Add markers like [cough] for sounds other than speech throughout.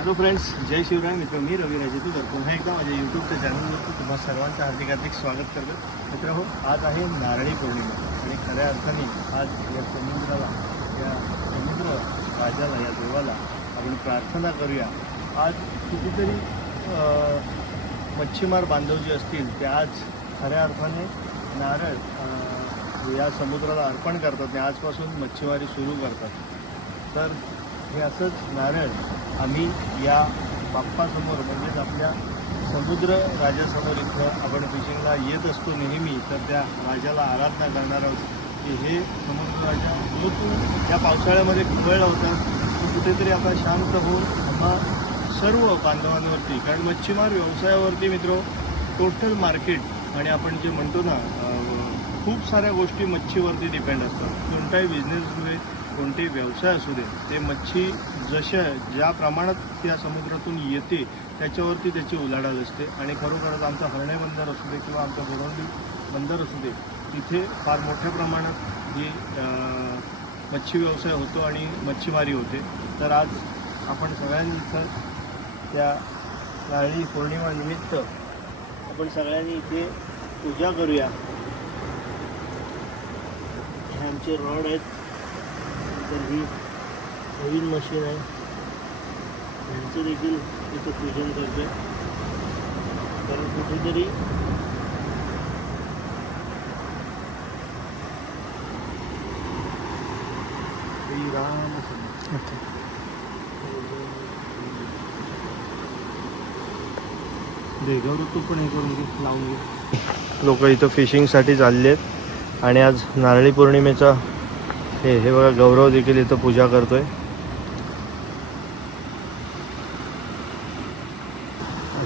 Hello friends जय शिवराय मित्र मी रवी राजेतूकर पुन्हा एकदा माझ्या यूट्यूबच्या चॅनलवरती तुम्हा सर्वांचं हार्दिक हार्दिक स्वागत करतो. मित्र हो आज आहे नारळी पौर्णिमा आणि खऱ्या अर्थाने आज या समुद्राला या समुद्र राजाला या देवाला आपण प्रार्थना करूया. आज कितीतरी मच्छीमार बांधव जे असतील ते आज खऱ्या अर्थाने नारळ या समुद्राला अर्पण करतात आणि आजपासून मच्छीमारी सुरू करतात. तर हे असंच नारळ आम्ही या बाप्पासमोर म्हणजेच आपल्या समुद्र राजासमोर इथं आपण फिशिंगला येत असतो नेहमी तर त्या राजाला आराधना करणार आहोत. की हे समुद्र राजा जो तू या पावसाळ्यामध्ये खवळला होता तो कुठेतरी आता शांत होऊन आता सर्व बांधवांवरती कारण मच्छीमार व्यवसायावरती मित्र टोटल मार्केट आणि आपण जे म्हणतो ना खूप साऱ्या गोष्टी मच्छीवरती डिपेंड असतात. कोणताही बिझनेसमध्ये कोणतेही व्यवसाय असू दे ते मच्छी जशा ज्या प्रमाणात त्या समुद्रातून येते त्याच्यावरती त्याची उलाढाल असते. आणि खरोखरच आमचं हरणे बंदर असू दे किंवा आमचं गोरंडी बंदर असू दे तिथे फार मोठ्या प्रमाणात ही मच्छी व्यवसाय होतो आणि मच्छीमारी होते. तर आज आपण सगळ्यांनी इथं त्या नारळी पौर्णिमानिमित्त आपण सगळ्यांनी इथे पूजा करूया. हे आमचे रॉड आहेत. तर ही नवीन मशीन आहे. यांचं देखील इथं पूजन करतोय. कारण कुठेतरी श्रीराम बेगावर तू पण हे करून घे लावून घे. लोक इथं फिशिंगसाठी चालले आहेत आणि आज नारळी पौर्णिमेचा हे हे बघा गौरव देखील इथं पूजा करतोय.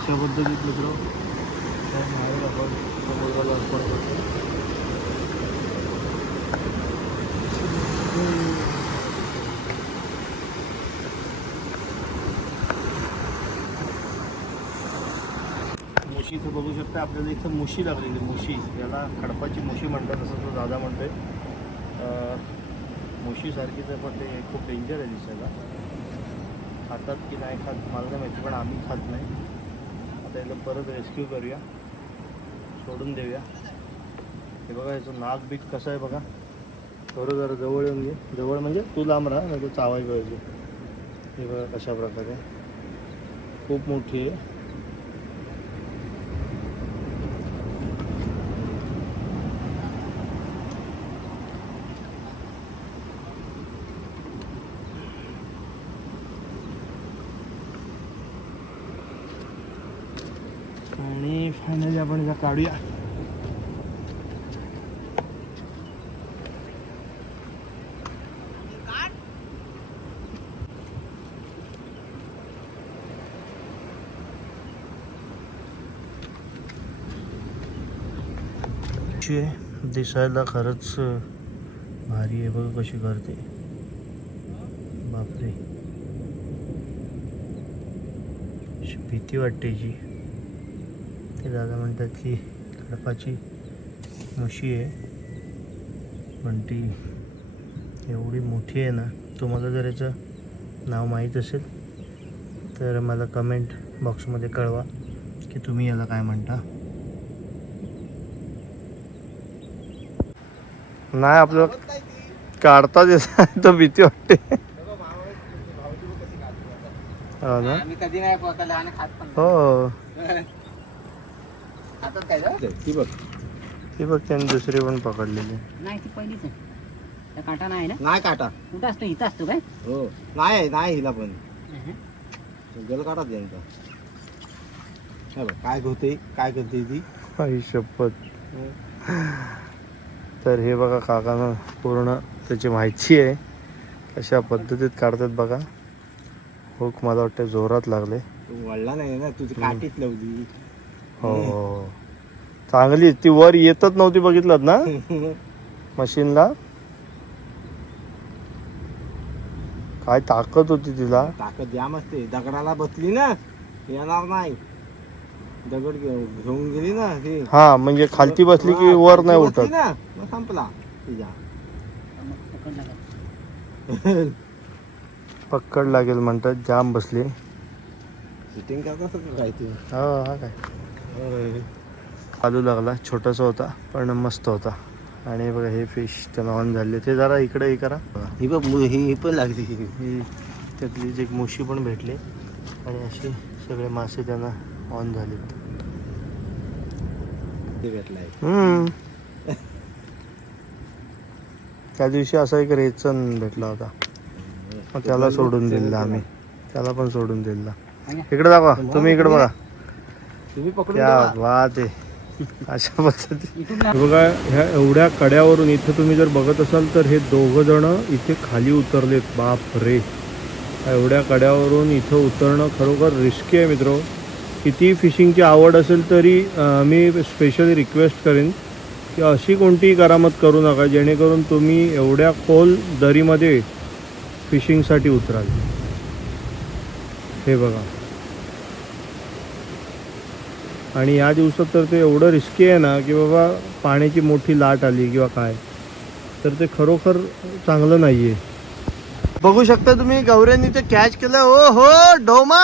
अशा पद्धतीत मित्र. त्या आपण समुद्राला अर्पण करतो मुशी इथं बघू शकता आपल्याला इथं मुशी लागलेली मुशी. याला खडपाची मुशी म्हणतात असं तो दादा म्हणतोय. अं, तर पण ते खूप डेंजर आहे दिसायला. खातात की नाही खात मला नाही माहिती पण आम्ही खात नाही. याला परत रेस्क्यू करूया. सोडून देऊया. हे बघा याचं नाक बीक कसं आहे बघा. थोडं जरा जवळ येऊन घे. जवळ म्हणजे तू लांब राहा नाही तर चावायला पाहिजे हे बघा कशा प्रकारे खूप मोठी आहे. आणि फायनली आपण याला काढूया. आहे दिसायला खरंच भारी आहे बघ कशी करते. बापरे. अशी भीती वाटते जी ते दादा म्हणतात की खडपाची म्हशी आहे. पण ती एवढी मोठी आहे ना तुम्हाला जर याचं नाव माहीत असेल तर मला कमेंट बॉक्समध्ये कळवा की तुम्ही याला काय म्हणता. नाही आपलं काढताच येत तर भीती वाटते. हो ना? हो? [laughs] ती बघ. ती बघ त्यांनी दुसरी पण पकडलेली. नाही ती पहिलीच आहे. काटा नाही ना? नाही काटा. कुठं असतो? इथं असतो काय? हो. नाही नाही हिला पण. गल काटा त्यांचा काय होते काय करते ती? आई शपथ. तर हे बघा काकानं पूर्ण त्याची माहिती आहे. कशा पद्धतीत काढतात बघा. हुक मला वाटतं जोरात लागले. तू वळला नाही ना तुझी काठीच लावली हो हो. चांगली ती वर येतच नव्हती बघितलं ना? [laughs] मशीनला? काय ताकद होती तिला? ताकद जाम असते दगडाला बसली ना येणार नाही. दगड घेऊन गेली ना ती. हा म्हणजे खालती बसली की वर नाही उठत ना संपला तिच्या [laughs] पक्कड लागेल म्हणतात जाम बसली. काय तू? हो हा काय. चालू लागला छोटासा होता पण मस्त होता. आणि बघा हे फिश त्याला ऑन झाले. ते जरा इकडे हे करा. ही बघ ही पण लागली. ही त्यातली एक मुशी पण भेटली. आणि असे सगळे मासे त्यांना ऑन झाले. भेटलाय हम्म. त्या दिवशी असा एक रेचन भेटला होता. मग त्याला सोडून दिला आम्ही. त्याला पण सोडून दिला इकडे दाखवा. तुम्ही इकडे बघा. तुम्ही पकडून क्या बघा. बात आहे. अशा पद्धती इथून ना- बघा ह्या एवढ्या कड्यावरून इथे तुम्ही जर बघत असाल तर हे दोघं जण इथे खाली उतरलेत. बाप रे ह्या एवढ्या कड्यावरून इथं उतरणं खरोखर रिस्की आहे मित्र. किती फिशिंगची आवड असेल तरी अं, मी स्पेशली रिक्वेस्ट करेन की अशी कोणतीही करामत करू नका जेणेकरून तुम्ही एवढ्या खोल दरीमध्ये फिशिंगसाठी उतराल. हे बघा. आणि या दिवसात तर ते एवढं रिस्की आहे ना की बाबा पाण्याची मोठी लाट आली किंवा काय तर ते खरोखर चांगलं नाही आहे बघू शकता तुम्ही गौऱ्यांनी ते कॅच केलं. ओ हो डोमा!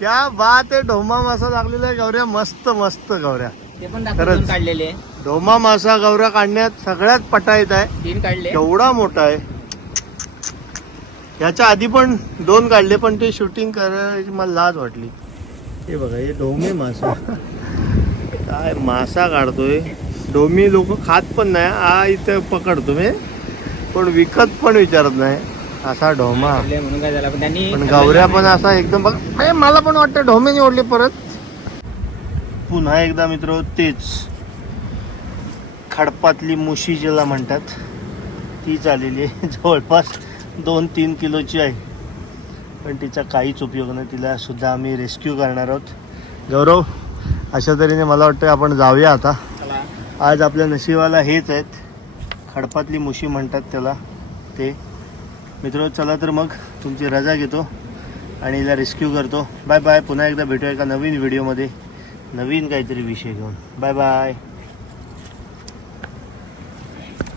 क्या बात आहे डोमा मासा लागलेला आहे गौऱ्या. मस्त मस्त गौऱ्या. ते पण दाखव खरंच. काढलेले. डोमा मासा गौऱ्या काढण्यात सगळ्यात पटा येत आहे. तीन काढले. केवढा मोठा आहे. याच्या आधी पण दोन काढले पण ते शूटिंग करायची मला लाज वाटली. हे बघा हे डोमे मासा. काय मासा काढतोय? डोमी लोक खात पण नाही हा इथे पकडतो मी. पण विकत पण विचारत नाही. असा म्हणून काय झालं पण त्यांनी पण गौऱ्या पण असा एकदम बघ. मला पण वाटतं ढोमेने ओढले परत. पुन्हा एकदा मित्र तेच. खडपातली मुशी ज्याला म्हणतात तीच आलेली आहे. [laughs] जवळपास दोन तीन किलोची आहे. पण तिचा काहीच उपयोग नाही. तिला सुद्धा आम्ही रेस्क्यू करणार आहोत. गौरव अशा तऱ्हेने मला वाटतं आपण जाऊया आता. आज आपल्या नशिबाला हेच आहेत. खडपातली मुशी म्हणतात त्याला ते. मित्र चला तर मग तुमची रजा घेतो आणि हिला रेस्क्यू करतो. Bye bye. पुन्हा एकदा भेटूया एका नवीन व्हिडिओमध्ये. नवीन काहीतरी विषय घेऊन. Bye bye.